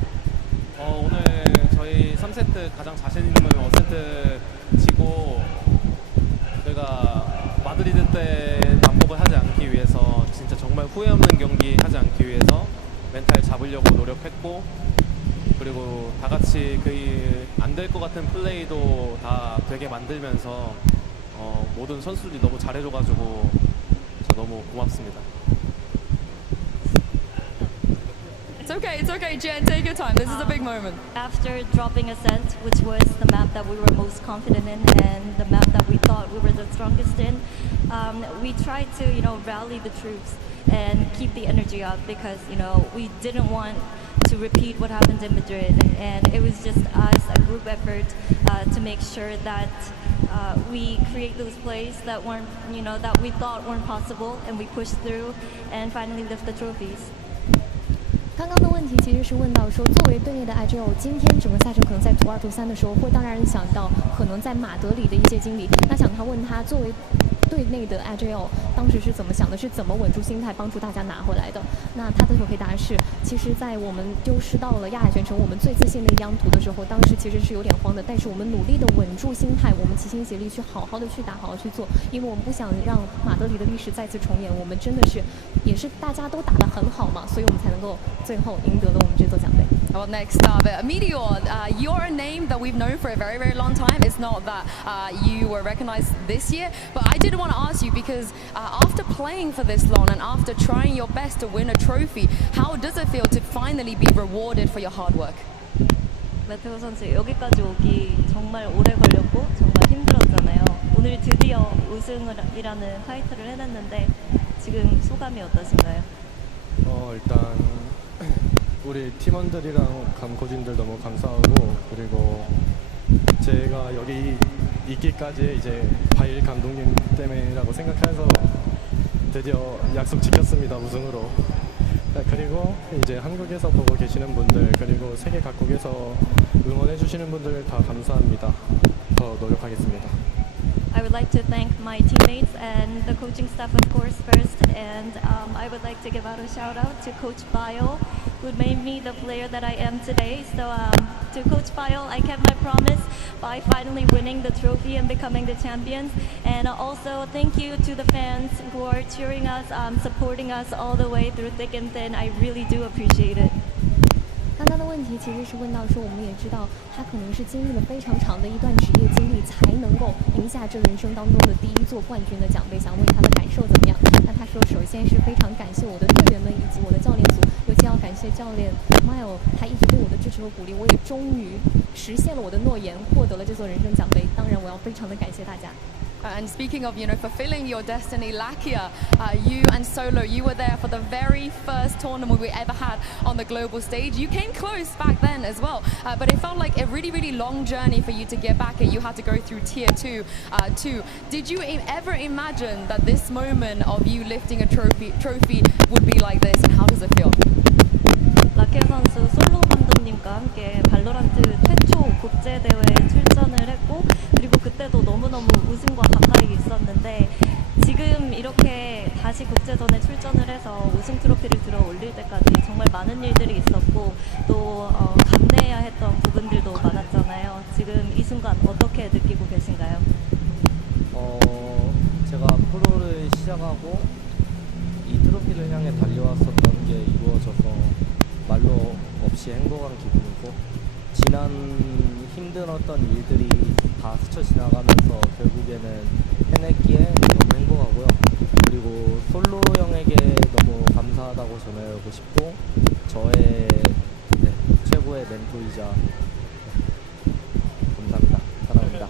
오늘 저희 3세트 가장 자신 있는 5세트 지고 저희가 마드리드 때 반복을 하지 않기 위해서 진짜 정말 후회 없는 경기 하지 않기 위해서 멘탈 잡으려고 노력했고, 그리고 다 같이 안 될 것 같은 플레이도 다 되게 만들면서 모든 선수들이 너무 잘해줘가지고 저 너무 고맙습니다. It's okay, Jen, take your time. This is a big moment. After dropping Ascent, which was the map that we were most confident in and the map that we thought we were the strongest in, we tried to, rally the troops and keep the energy up because, we didn't want to repeat what happened in Madrid, and it was just us, a group effort, to make sure that we create those plays that weren't, that we thought weren't possible, and we pushed through and finally lift the trophies. 刚刚的问题其实是问到说，作为队内的 IGL， 今天整个赛程可能在图2、图3的时候，会当让人想到可能在马德里的一些经历。那想他问他，作为队内的 IGL， 当时是怎么想的？是怎么稳住心态，帮助大家拿回来的？那他的回答是，其实，在我们丢失到了亚海全城我们最自信的一张图的时候，当时其实是有点慌的，但是我们努力的稳住心态，我们齐心协力去好好的去打，好好去做，因为我们不想让马德里的历史再次重演。我们真的是，也是大家都打得很好嘛，所以我们才能够最后赢得了我们这座奖杯。Well, next up, Meteor, you're a name that we've known for a very, very long time. It's not that you were recognized this year, but I did want to ask you because after playing for this long and after trying your best to win a trophy, how does it feel to finally be rewarded for your hard work? 메테오 선수 여기까지 오기 정말 오래 걸렸고 정말 힘들었잖아요. 오늘 드디어 우승이라는 타이틀을 해냈는데 지금 소감이 어떠신가요? 일단 우리 팀원들이랑 감코진들 너무 감사하고, 그리고 제가 여기 있기까지 이제 바일 감독님 때문이라고 생각해서 드디어 약속 지켰습니다, 우승으로. 그리고 이제 한국에서 보고 계시는 분들, 그리고 세계 각국에서 응원해 주시는 분들 다 감사합니다. 더 노력하겠습니다. I would like to thank my teammates and the coaching staff, of course, first. And I would like to give out a shout out to Coach Bio, who made me the player that I am today. So to Coach Bio, I kept my promise by finally winning the trophy and becoming the champions. And also thank you to the fans who are cheering us, supporting us all the way through thick and thin. I really do appreciate it. 刚刚的问题其实是问到说，我们也知道他可能是经历了非常长的一段职业经历，才能够赢下这人生当中的第一座冠军的奖杯。想问他的感受怎么样？那他说，首先是非常感谢我的队员们以及我的教练组，尤其要感谢教练 Mile， 他一直对我的支持和鼓励，我也终于实现了我的诺言，获得了这座人生奖杯。当然，我要非常的感谢大家。And speaking of, fulfilling your destiny, Lakia, you and Solo, you were there for the very first tournament we ever had on the global stage. You came close back then as well, but it felt like a really, really long journey for you to get back here. You had to go through tier 2 too. Did you ever imagine that this moment of you lifting a trophy would be like this, and how does it feel? 라키아 선수 솔로 감독님과 함께 발로란트 최초 국제대회에 출전을 했고, 그리고 그때도 너무너무 우승과 가까이 있었는데, 지금 이렇게 다시 국제전에 출전을 해서 우승 트로피를 들어 올릴 때까지 정말 많은 일들이 있었고, 또 감내해야 했던 부분들도 많았잖아요. 지금 이 순간 어떻게 느끼고 계신가요? 제가 프로를 시작하고 이 트로피를 향해 달려왔었던 게 이루어져서 말로 없이 행복한 기분이고, 지난 힘들었던 일들이 다 스쳐 지나가면서 결국에는 해냈기에 너무 행복하고요. 그리고 솔로 형에게 너무 감사하다고 전하고 싶고, 저의 최고의 멘토이자 감사합니다. 사랑합니다.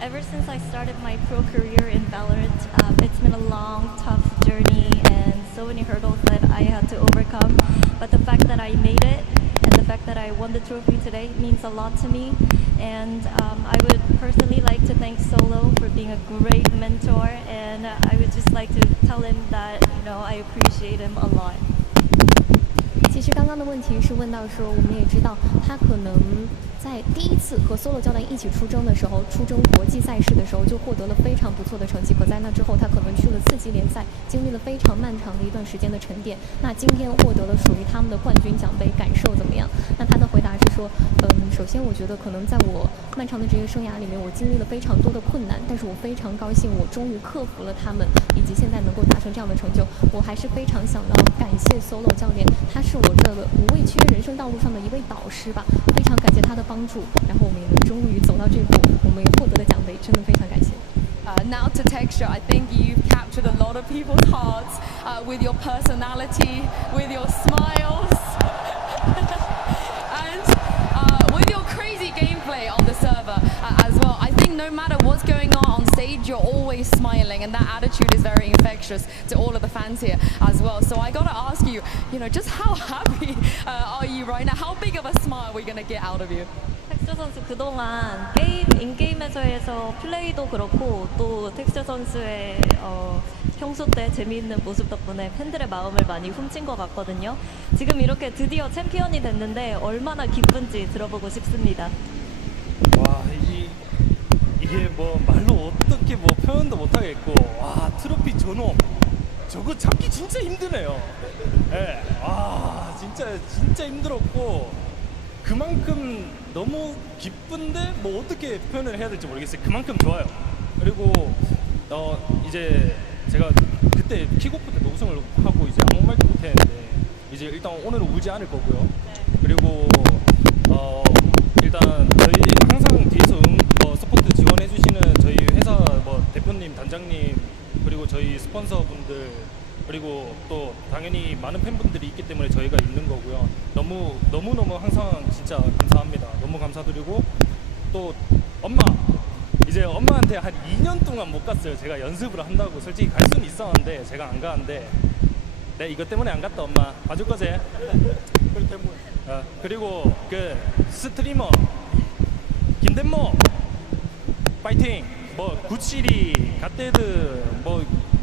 Ever since I started my pro career in Valorant, it's been a long, tough journey and so many hurdles that I had to overcome. But the fact that I made it and the fact that I won the trophy today means a lot to me. And I would personally like to thank Solo for being a great mentor, and I would just like to tell him that, I appreciate him a lot. 其实刚刚的问题是问到说，我们也知道他可能在第一次和 Solo 教练一起出征的时候，出征国际赛事的时候就获得了非常不错的成绩。可在那之后，他可能去了次级联赛，经历了非常漫长的一段时间的沉淀。那今天获得了属于他们的冠军奖杯，感受怎么样？那他的回答是说，首先我觉得可能在我漫长的职业生涯里面，我经历了非常多的困难，但是我非常高兴，我终于克服了他们，以及现在能够达成这样的成就。我还是非常想要感谢 Solo 教练，他是我这个无畏缺人生道路上的一位导师吧，非常感谢他的帮助，然后我们也能终于走到这一步，我们也获得了奖杯，真的非常感谢。Now to Texture, I think you've captured a lot of people's hearts with your personality, with your smiles, and with your crazy gameplay on the server as well. I think no matter what's going on stage, you're always smiling, and that attitude is very infectious to all of the fans here as well. So I gotta ask you, just how happy are you right now? How big of a smile are we gonna get out of you? 텍스처 선수 그동안 인게임에서의 플레이도 그렇고, 또 텍스처 선수의 평소 때 재미있는 모습 덕분에 팬들의 마음을 많이 훔친 것 같거든요. 지금 이렇게 드디어 챔피언이 됐는데 얼마나 기쁜지 들어보고 싶습니다. 와, 이게 뭐 말로 어떻게 표현도 못하겠고, 와, 트로피 전호 저거 잡기 진짜 힘드네요. 네, 진짜 힘들었고, 그만큼 너무 기쁜데 어떻게 표현을 해야 될지 모르겠어요. 그만큼 좋아요. 그리고 이제 제가 그때 킥오프 때도 우승을 하고 이제 아무 말도 못했는데, 이제 일단 오늘은 울지 않을 거고요. 그리고 일단 저희 항상 뒤에서 서포트 지원해 주시는 저희 회사 대표님, 단장님, 그리고 저희 스폰서분들, 그리고 또 당연히 많은 팬분들이 있기 때문에 저희가 있는 거고요. 너무너무 항상 진짜 감사합니다. 너무 감사드리고, 또 이제 엄마한테 한 2년 동안 못 갔어요. 제가 연습을 한다고. 솔직히 갈 수는 있었는데 제가 안 가는데, 내 이것 때문에 안 갔다. 엄마 봐줄 거지? 그리고 그 스트리머 김대모 파이팅. 구치리, 갓데드,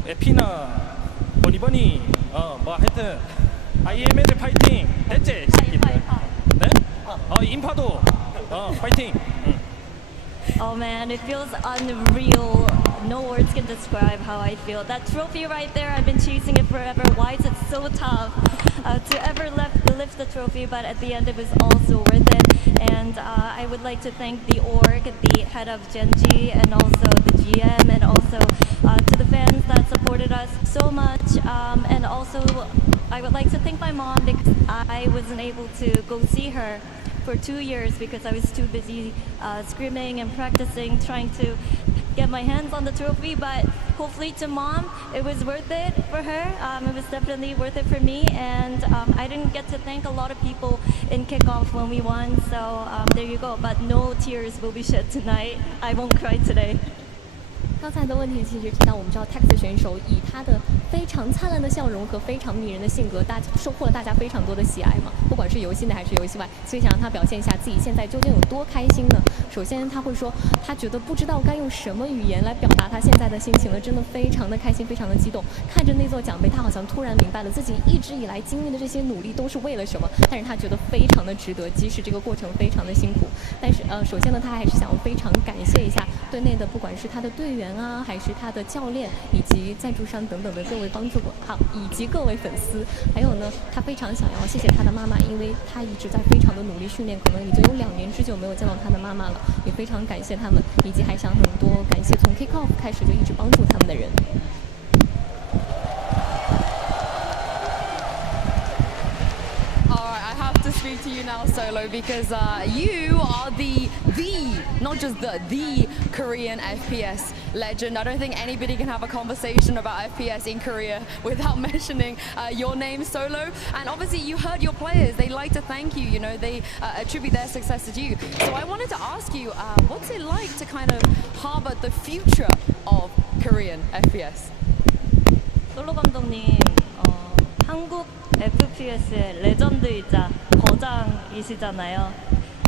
에피나, 버니버니, 하여튼 IML 파이팅. 됐지? 새끼들. 네? 인파도. 파이팅. Oh man, it feels unreal. No words can describe how I feel. That trophy right there, I've been chasing it forever. Why is it so tough to ever lift the trophy? But at the end, it was also worth it. And I would like to thank the org, the head of GenG, and also the GM, and also to the fans that supported us so much. And also, I would like to thank my mom because I wasn't able to go see her for 2 years because I was too busy screaming and practicing, trying to get my hands on the trophy. But hopefully to mom, it was worth it for her. It was definitely worth it for me. And I didn't get to thank a lot of people in kickoff when we won. So there you go. But no tears will be shed tonight. I won't cry today. 刚才的问题其实提到，我们知道 Tex 选手以他的非常灿烂的笑容和非常迷人的性格，收获了大家非常多的喜爱嘛。不管是游戏内还是游戏外，所以想让他表现一下自己现在究竟有多开心呢？首先他会说，他觉得不知道该用什么语言来表达他现在的心情了，真的非常的开心，非常的激动。看着那座奖杯，他好像突然明白了自己一直以来经历的这些努力都是为了什么，但是他觉得非常的值得，即使这个过程非常的辛苦。但是首先呢，他还是想要非常感谢一下队内的，不管是他的队员啊，还是他的教练以及赞助商等等的各位帮助过，好，以及各位粉丝。还有呢，他非常想要谢谢他的妈妈，因为他一直在非常的努力训练，可能已经有2年之久没有见到他的妈妈了，也非常感谢他们，以及还想很多感谢从 kick off 开始就一直帮助他们的人。To speak to you now, Solo, because you are not just the Korean FPS legend. I don't think anybody can have a conversation about FPS in Korea without mentioning your name, Solo. And obviously you heard your players, they like to thank you, you know, they attribute their success to you. So I wanted to ask you, what's it like to kind of harbor the future of Korean FPS? 솔로 감독님, 한국 FPS의 레전드이자 거장이시잖아요.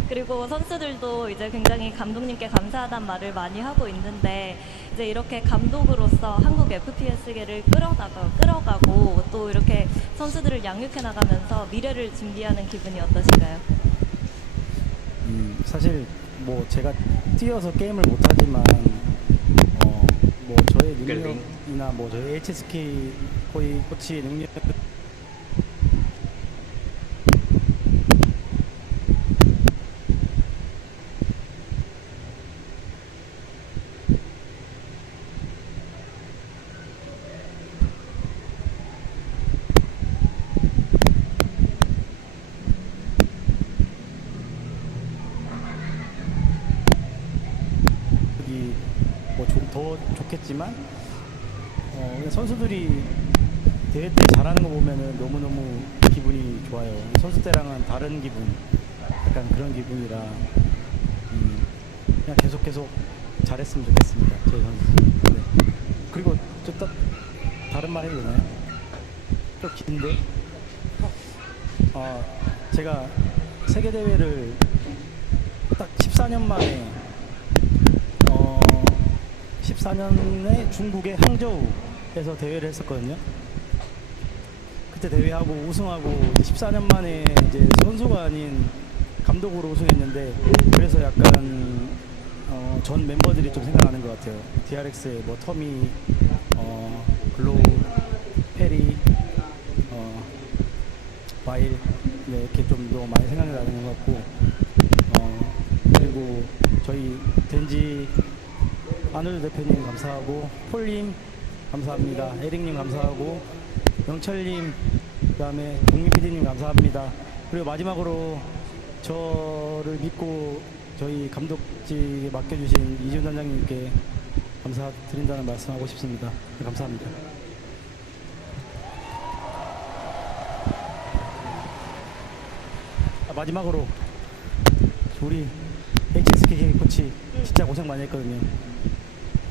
그리고 선수들도 이제 굉장히 감독님께 감사하다는 말을 많이 하고 있는데, 이제 이렇게 감독으로서 한국 FPS계를 끌어가고 또 이렇게 선수들을 양육해 나가면서 미래를 준비하는 기분이 어떠신가요? 사실 뭐 제가 뛰어서 게임을 못하지만 뭐 저의 능력이나 뭐 저희 HSK 코치의 능력 더 좋겠지만 선수들이 대회 때 잘하는 거 보면은 너무너무 기분이 좋아요. 선수 때랑은 다른 기분, 약간 그런 기분이라 그냥 계속 잘했으면 좋겠습니다. 저희 선수. 네. 그리고 좀 다른 말 해도 되나요? 좀 긴데 제가 세계 대회를 딱 14년 만에 14년에 중국의 항저우에서 대회를 했었거든요. 그때 대회하고 우승하고 14년 만에 이제 선수가 아닌 감독으로 우승했는데, 그래서 약간 전 멤버들이 좀 생각나는 것 같아요. DRX의 뭐 터미, 글로우, 페리, 와일, 네, 이렇게 좀 너무 많이 생각나는 것 같고, 그리고 저희 덴지 아놀드 대표님 감사하고, 폴님 감사합니다. 에릭님 감사하고, 영철님, 그 다음에 동민 PD님 감사합니다. 그리고 마지막으로 저를 믿고 저희 감독직에 맡겨주신 이준 단장님께 감사드린다는 말씀하고 싶습니다. 네, 감사합니다. 마지막으로 우리 HSK 코치 진짜 고생 많이 했거든요.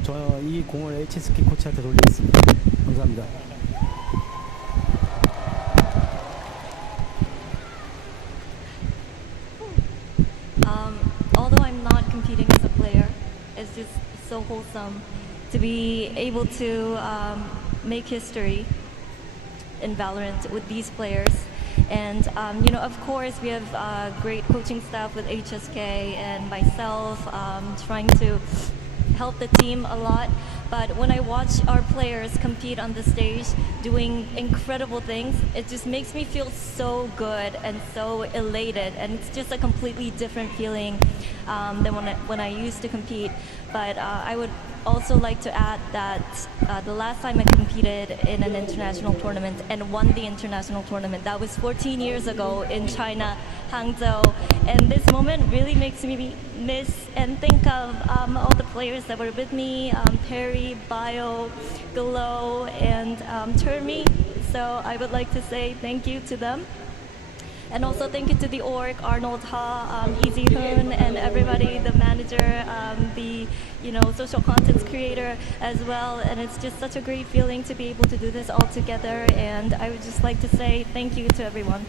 저 이 공을 HSK 코치한테 돌리겠습니다. 감사합니다. Although I'm not competing as a player, it's just so wholesome to be able to make history in Valorant with these players. And you know, of course, we have great coaching staff with HSK and myself trying to help the team a lot. But when I watch our players compete on the stage doing incredible things, it just makes me feel so good and so elated, and it's just a completely different feeling than when I used to compete. But I would also like to add that the last time I competed in an international tournament and won the international tournament, that was 14 years ago in China, Hangzhou. And this moment really makes me miss and think of all the players that were with me, Perry, Bio, Glow, and Termi. So I would like to say thank you to them. And also thank you to the org, Arnold Ha, Easy Hoon, and everybody, the manager, the social content creator as well. And it's just such a great feeling to be able to do this all together. And I would just like to say thank you to everyone.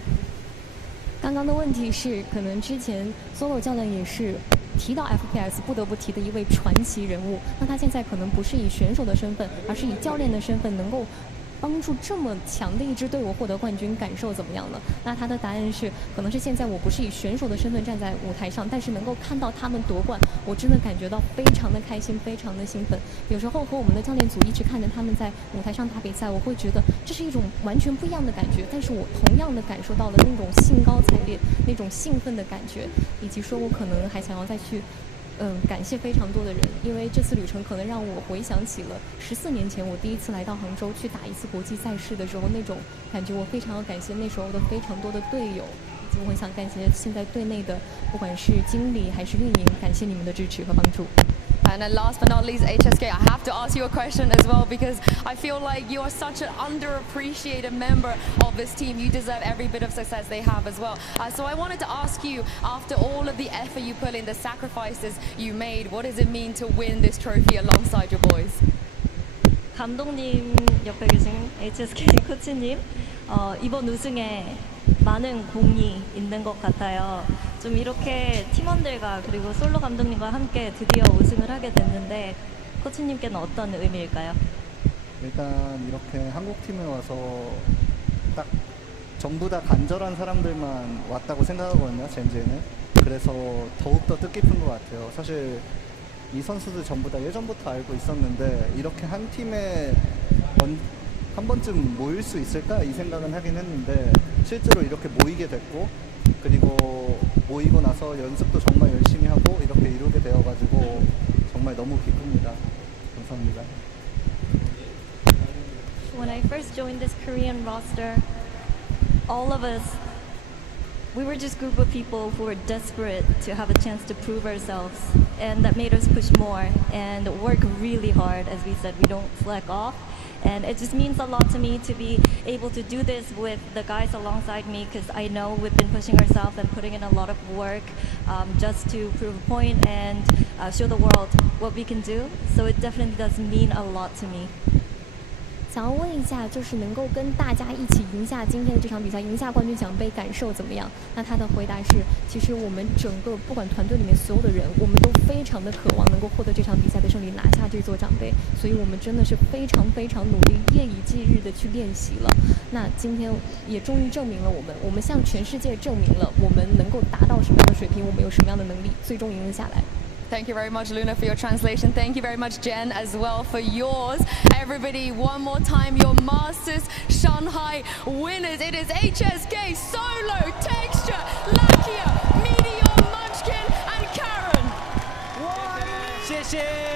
刚刚的问题是，可能之前 Solo 教练也是提到 FPS 不得不提的一位传奇人物。那他现在可能不是以选手的身份，而是以教练的身份，能够帮助这么强的一支队伍获得冠军，感受怎么样呢？那他的答案是，可能是现在我不是以选手的身份站在舞台上，但是能够看到他们夺冠，我真的感觉到非常的开心，非常的兴奋。有时候和我们的教练组一直看着他们在舞台上打比赛，我会觉得这是一种完全不一样的感觉，但是我同样的感受到了那种兴高采烈、那种兴奋的感觉，以及说我可能还想要再去感谢非常多的人，因为这次旅程可能让我回想起了14年前我第一次来到杭州去打一次国际赛事的时候那种感觉，我非常要感谢那时候的非常多的队友，以及我很想感谢现在队内的不管是经理还是运营，感谢你们的支持和帮助。And then last but not least, HSK, I have to ask you a question as well, because I feel like you are such an underappreciated member of this team. You deserve every bit of success they have as well. So I wanted to ask you, after all of the effort you put in, the sacrifices you made, what does it mean to win this trophy alongside your boys? 감독님 옆에 계신 HSK 코치님, 이번 우승에 많은 공이 있는 것 같아요. 좀 이렇게 팀원들과 그리고 솔로 감독님과 함께 드디어 우승을 하게 됐는데 코치님께는 어떤 의미일까요? 일단 이렇게 한국팀에 와서 딱 전부 다 간절한 사람들만 왔다고 생각하거든요, 젠지에는. 그래서 더욱더 뜻깊은 것 같아요. 사실 이 선수들 전부 다 예전부터 알고 있었는데 이렇게 한 팀에 한 번쯤 모일 수 있을까 이 생각은 하긴 했는데 실제로 이렇게 모이게 됐고, 그리고 모이고 나서 연습도 정말 열심히 하고 이렇게 이루게 되어가지고 정말 너무 기쁩니다. 감사합니다. When I first joined this Korean roster, all of us, we were just a group of people who were desperate to have a chance to prove ourselves, and that made us push more and work really hard. As we said, we don't slack off. And it just means a lot to me to be able to do this with the guys alongside me, because I know we've been pushing ourselves and putting in a lot of work just to prove a point and show the world what we can do. So it definitely does mean a lot to me. 想要问一下，就是能够跟大家一起赢下今天的这场比赛，赢下冠军奖杯，感受怎么样？那他的回答是，其实我们整个不管团队里面所有的人，我们都非常的渴望能够获得这场比赛的胜利，拿下这座奖杯，所以我们真的是非常非常努力，夜以继日的去练习了。那今天也终于证明了我们向全世界证明了我们能够达到什么样的水平，我们有什么样的能力，最终赢了下来。Thank you very much, Luna, for your translation. Thank you very much, Jen, as well, for yours. Everybody, one more time, your Masters Shanghai winners. It is HSK, Solo, Texture, Lakia, Meteor, Munchkin, and Karen. 谢谢。